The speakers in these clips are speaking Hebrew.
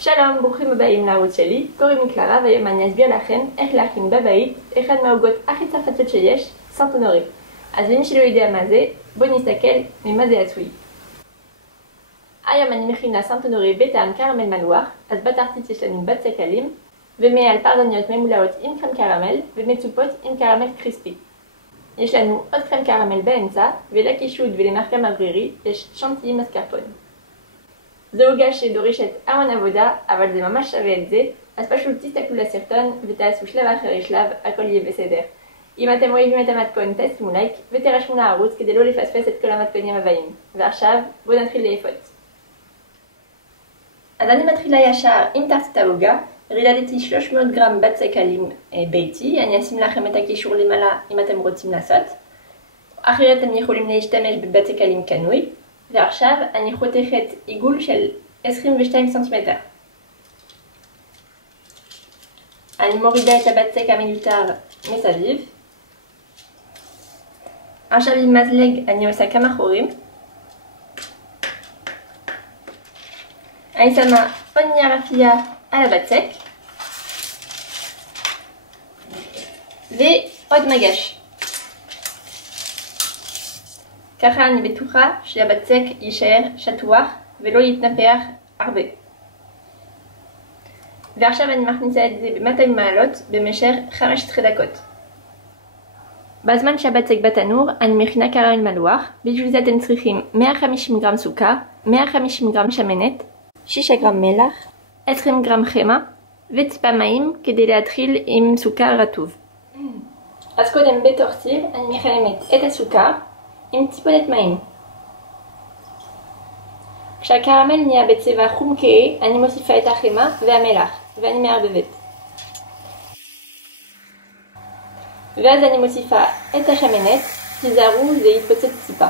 שלום, ברוכים הבאים לערוץ שלי, קוראים לי קלרה והיום אני אסביר לכם איך להכין בבית אחד מהעוגות הכי צרפתיות שיש, סנט אונורי. אז למי שלא יודע מה זה, בואו נסתכל ממה זה עשוי. היום אני מכינה סנט אונורי בטעם קרמל מלוח, אז בתחתית יש לנו בצק אלים, ומעל פרדניות ממולאות עם קרם קרמל ומצופות עם קרמל קריספי. יש לנו עוד קרם קרמל באמצע, ולקישוט ולמרקם אוורירי יש שנטי מסקרפון. זו עוגה שדורשת המון עבודה, אבל זה ממש שווה את זה, אז פשוט תסתכלו לסרטון ותעשו שלב אחרי שלב, הכל יהיה בסדר. אם אתם אוהבים את המתכון, תשימו לייק ותירשמו לערוץ כדי לא לפספס את כל המתכונים הבאים. ועכשיו בואו נתחיל לאפות. אז אני מתחילה ישר עם תחתית העוגה. רילדתי 300 גרם בצק אלים ביתי, אני אשים לכם את הקישור למעלה אם אתם רוצים לעשות. אחרת אתם יכולים להשתמש בבצק אלים קנוי. ועכשיו אני חותכת עיגול של 22 סנטימטר. אני מורידה את הבצק המיותר מסביב. עכשיו עם מזלג אני עושה כמה חורים. אני שמה עוד נייר אפייה על הבצק. ועוד מגש. ככה אני בטוחה שהבצק יישאר שטוח ולא יתנפח הרבה. ועכשיו אני מכניסה את זה ב-200 מעלות במשך 15 דקות. בזמן שהבצק בתנור אני מכינה קרמל מלוח. בשביל זה אתם צריכים 150 גרם סוכר, 150 גרם שמנת, 6 גרם מלח, 20 גרם חמאה וטיפה מים כדי להתחיל עם סוכר רטוב. אז קודם בתור סיר אני מחממת את הסוכר עם טיפונת מים. כשהקרמל נהיה בצבע חום כהה, אני מוסיפה את החמאה והמלח ואני מערבבת. ואז אני מוסיפה את השמנת, תיזהרו זה יתפוצץ טיפה.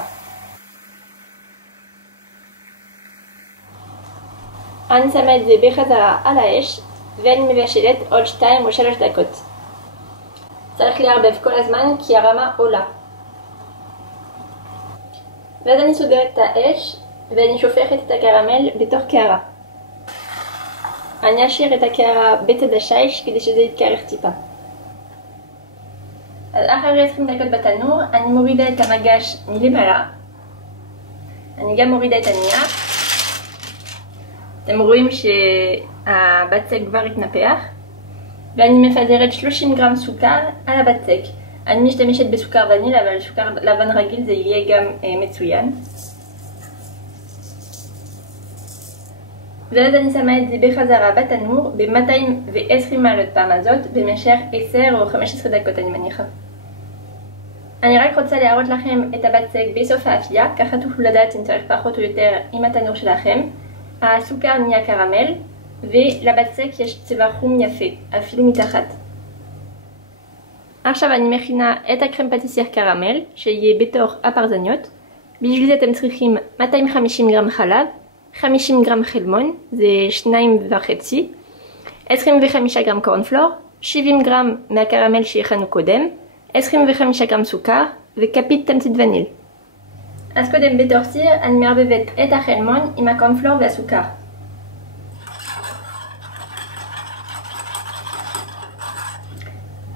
אני שמה את זה בחזרה על האש ואני מבשלת עוד 2 או 3 דקות. צריך לערבב כל הזמן כי הרמה עולה. ואז אני סוגרת את האש ואני שופכת את הקרמל בתוך קערה. אני אשאיר את הקערה בצד השיש כדי שזה יתקרח טיפה. אז אחרי 20 דקות בתנור אני מורידה את המגש מלמעלה. אני גם מורידה את הנייר. אתם רואים שהבצק כבר התנפח. ואני מפזרת 30 גרם סוכר על הבצק. אני משתמשת בסוכר וניל, אבל סוכר לבן רגיל זה יהיה גם מצוין. ואז אני שמה את זה בחזרה בתנור ב-220 מעלות פעם הזאת במשך 10 או 15 דקות אני מניחה. אני רק רוצה להראות לכם את הבצק בסוף האפייה, ככה תוכלו לדעת אם צריך פחות או יותר עם התנור שלכם. הסוכר נהיה קרמל ולבצק יש צבע חום יפה, אפילו מתחת. עכשיו אני מכינה את הקרם פטיסייר קרמל שיהיה בתוך הפרדניות. בשביל זה אתם צריכים 250 גרם חלב, 50 גרם חלמון, זה 2.5, 25 גרם קורנפלור, 70 גרם מהקרמל שהכנו קודם, 25 גרם סוכר וכפית תמצית וניל. אז קודם בתור סיר אני מערבבת את החלמון עם הקורנפלור והסוכר.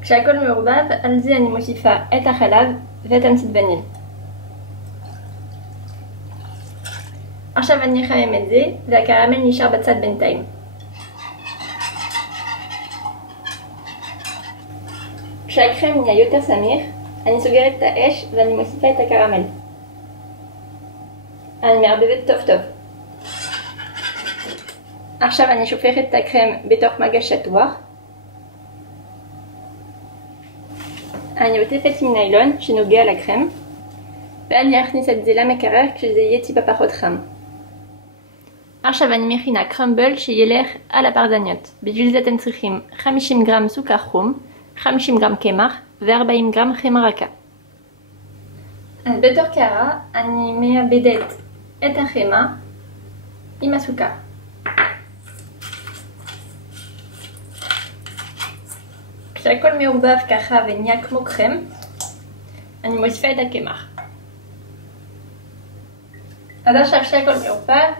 כשהכל מעורבב, על זה אני מוסיפה את החלב ואת תמצית וניל. עכשיו אני אחמם את זה, והקרמל נשאר בצד בינתיים. כשהקרם נהיה יותר סמיך, אני סוגרת את האש ואני מוסיפה את הקרמל. אני מערבבת טוב טוב. עכשיו אני שופכת את הקרם בתוך מגש שטוח. אני עוטפת עם ניילון שנוגע לקרם ואני אכניס את זה למקרר כשזה יהיה טיפה פחות חם. עכשיו אני מכינה קרמבל שילך על הפרדניות. בשביל זה אתם צריכים 50 גרם סוכר חום, 50 גרם קמח ו40 גרם חמאה רכה. אז בתוך קערה אני מעבדת את החמאה עם הסוכר. כשהכל מעורבב ככה ונהיה כמו קרם, אני מוסיפה את הקמח. אז עכשיו שהכל מעורבב,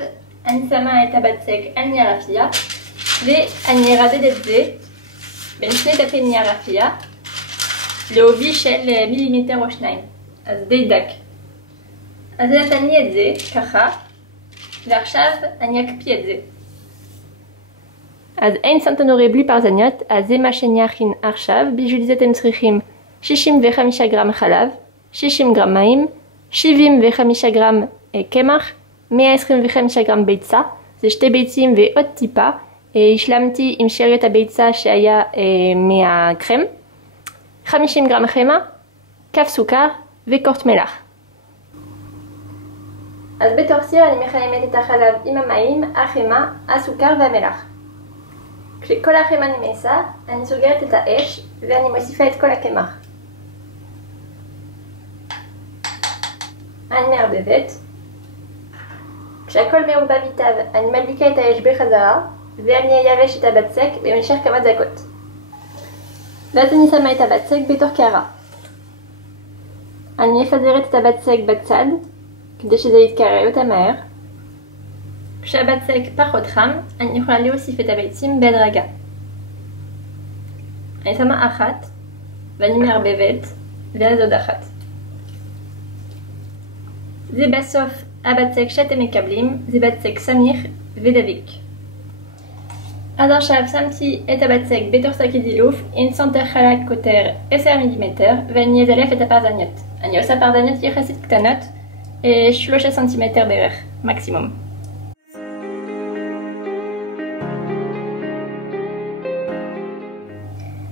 אני שמה את הבצק על נייר אפייה ואני ארדד את זה בין שני דפי נייר אפייה לעובי של מילימטר או שניים, אז די דק. אז נתני את זה ככה, ועכשיו אני אקפיא את זה. אז אין סנטנורי בלי פרזניות, אז זה מה שאני אכין עכשיו. בשביל זה אתם צריכים 65 גרם חלב, 60 גרם מים, 75 גרם קמח, 125 גרם ביצה, זה שתי ביצים ועוד טיפה. השלמתי עם שאריות הביצה שהיה מהקרם, 50 גרם חמאה, כף סוכר וקורט מלח. אז בתור סיר אני מחממת את החלב עם המים, החמאה, הסוכר והמלח. כשכל החמאה נמסה, אני סוגרת את האש ואני מוסיפה את כל הקמח. אני מערבבת. כשהכל מעורבב היטב, אני מדליקה את האש בחזרה ואני אייבש את הבצק במשך כמה דקות. ואז אני שמה את הבצק בתוך קערה. אני אפזרת את הבצק בצד כדי שזה יתקרר יותר מהר. כשהבצק פחות חם, אני יכולה להוסיף את הביצים בהדרגה. אני שמה אחת ואני מערבבת ואז עוד אחת. זה בסוף הבצק שאתם מקבלים, זה בצק סמיך ודביק. אז עכשיו שמתי את הבצק בתוך שקית דילוף עם סנטר חלק קוטר 10 מילימטר ואני אזלף את הפרזניות. אני עושה פרזניות יחסית קטנות, 3 סנטימטר בערך, מקסימום.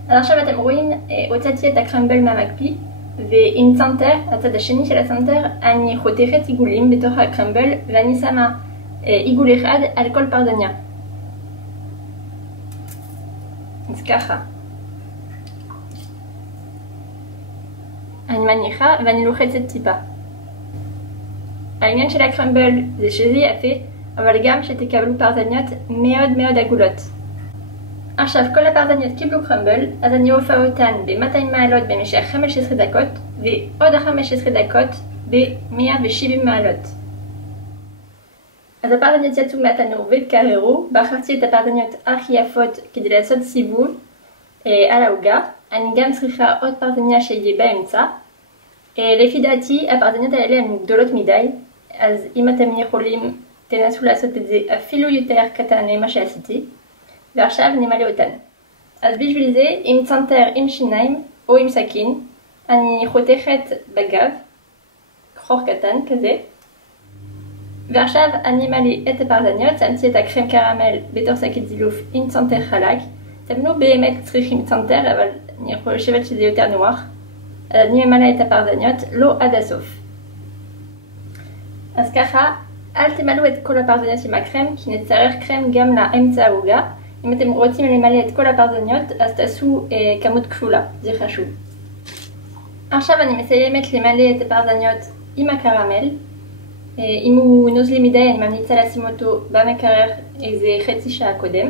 אז עכשיו אתם רואים, הוצאתי את הקרמבל מהמקפיא ועם סנטר, הצד השני של הסנטר, אני חותכת עיגולים בתוך הקרמבל ואני שמה עיגול אחד על כל פרזניה. אז ככה. אני מניחה ואני לוחצת טיפה. העניין של הקרמבל זה שזה יפה, אבל גם שתקבלו פרזניות מאוד מאוד עגולות. עכשיו כל הפרזניות קיבלו קרמבל, אז אני אופה אותן ב-200 מעלות במשך 15 דקות ועוד 15 דקות ב-170 מעלות. אז הפרזניות יצאו מהתנור והתקררו, בחרתי את הפרזניות הכי יפות כדי לעשות סיבוב על העוגה. אני גם צריכה עוד פרזניה שיהיה באמצע. לפי דעתי הפרזניות האלה הן גדולות מדי, אז אם אתם יכולים תנסו לעשות את זה אפילו יותר קטן ממה שעשיתי. ועכשיו נמלא אותן. אז בשביל זה עם צנטר עם שיניים או עם סכין אני חותכת בגב, חור קטן כזה. ועכשיו אני מלא את הפרזניות, שמתי את הקרם קרמל בתור שקית זילוף עם צנטר חלק. אתם לא באמת צריכים צנטר, אבל אני חושבת שזה יותר נוח. אז אני ממלא את הפרזניות, לא עד הסוף. אז ככה, אל תמלאו את כל הפרזניות עם הקרם, כי נצטרך קרם גם לאמצע העוגה. אם אתם רוצים למלא את כל הפרזניות, אז תעשו כמות כפולה, זה חשוב. עכשיו אני מסיימת למלא את הפרזניות עם הקרמל. אם הוא נוזלי מדי, אני ממליצה לשים אותו במקרר איזה חצי שעה קודם.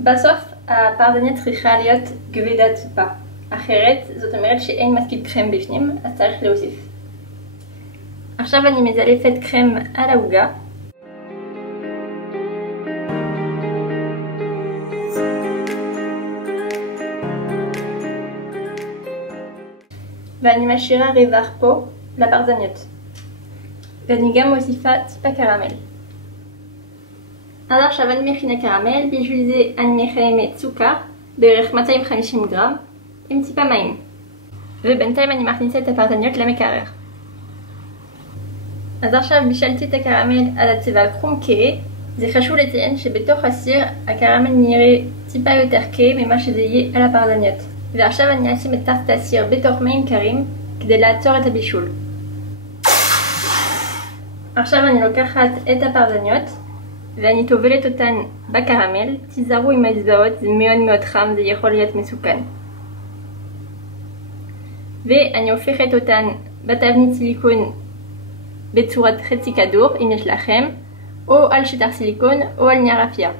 בסוף הפרזניה צריכה להיות כבדה טיפה, אחרת זאת אומרת שאין מספיק קרם בפנים, אז צריך להוסיף. עכשיו אני מזלפת קרם על העוגה. ואני משאירה רווח פה לפרזניות. ואני גם מוסיפה טיפה קרמל. אז עכשיו אני מכינה קרמל, בשביל זה אני מחממת סוכר, בערך 250 גרם, עם טיפה מים. ובינתיים אני מכניסה את הפרזניות למקרר. אז עכשיו בישלתי את הקרמל עד הצבע חום כהה. זה חשוב לציין שבתוך הסיר הקרמל נראה טיפה יותר כהה ממה שזה יהיה על הפרזניות. ועכשיו אני אשים את תחת הסיר בתוך מים קרים כדי לעצור את הבישול. עכשיו אני לוקחת את הפרזניות ואני טובלת אותן בקרמל. תיזהרו עם האצבעות, זה מאוד מאוד חם, זה יכול להיות מסוכן. ואני הופכת אותן בתבנית סיליקון בצורת חצי כדור, אם יש לכם, או על שטח סיליקון או על נייר אפייה.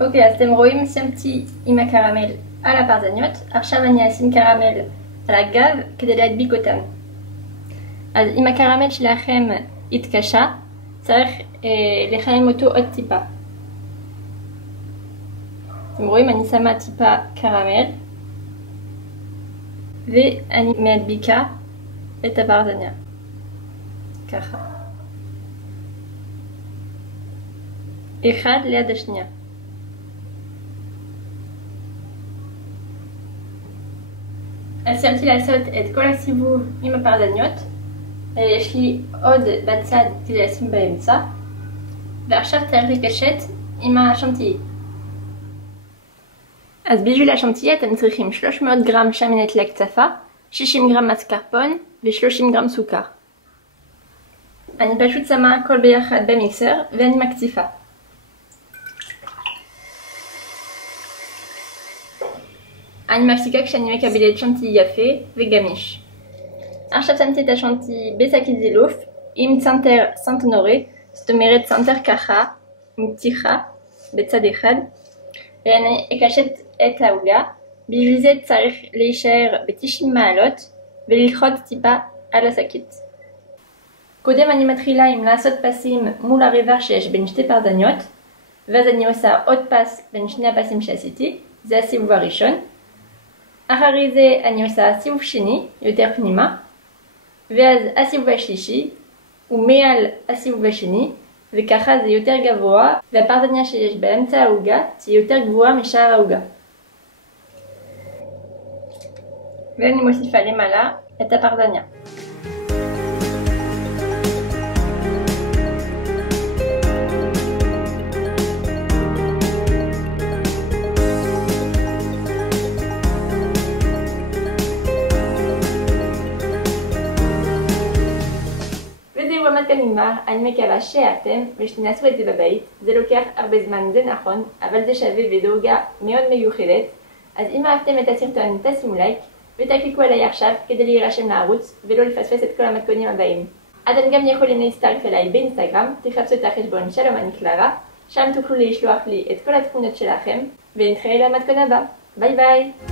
אוקיי, אז אתם רואים, שמתי עם הקרמל על הפרזניות. עכשיו אני אשים קרמל על הגב כדי להדביק אותן. אז אם הקרמל שלכם התקשה, צריך לחמם אותו עוד טיפה. אתם רואים, אני שמה טיפה קרמל ואני מדביקה את הברזניה ככה, אחד ליד השנייה. אז סיימתי לעשות את כל הסיבוב עם הפרדניות, יש לי עוד בצד כדי לשים באמצע, ועכשיו צריך לקשט עם השנטיללי. אז בשביל השנטיללי אתם צריכים 300 גרם שמנת לקצפה, 60 גרם מסקרפון ו30 גרם סוכר. אני פשוט שמה הכל ביחד במיקסר ואני מקציפה. אני מפסיקה כשאני מקבלת שנטיללי יפה וגמיש. עכשיו שמתי את השנטיללי בשקית זילוף עם צנתר סנט אונורי, זאת אומרת צנתר ככה עם פתיחה בצד אחד, ואני אקשט את העוגה. בשביל זה צריך להישאר ב-90 מעלות וללחוץ טיפה על השקית. קודם אני מתחילה עם לעשות פסים מול הרבע שיש בין שתי פרדניות, ואז אני עושה עוד פס בין שני הפסים שעשיתי, זה הסיבוב הראשון. אחרי זה אני עושה סיבוב שני, יותר פנימה, ואז הסיבוב השלישי הוא מעל הסיבוב השני, וככה זה יותר גבוה, והפרדניה שיש באמצע העוגה תהיה יותר גבוהה משאר העוגה. ואני מוסיפה למעלה את הפרדניה. וזהו, עמד כאן נגמר. אני מקווה שאהבתם ושתנסו את זה בבית. זה לוקח הרבה זמן, זה נכון, אבל זה שווה ודוגה מאוד מיוחדת. אז אם אהבתם את הסרטון תשימו לייק ותקליקו עליי עכשיו כדי להירשם לערוץ ולא לפספס את כל המתכונים הבאים. אתם גם יכולים להצטרף אליי באינסטגרם, תחפשו את החשבון שלום אני קלרה, שם תוכלו לשלוח לי את כל התמונות שלכם, ונתראה למתכון הבא. ביי ביי!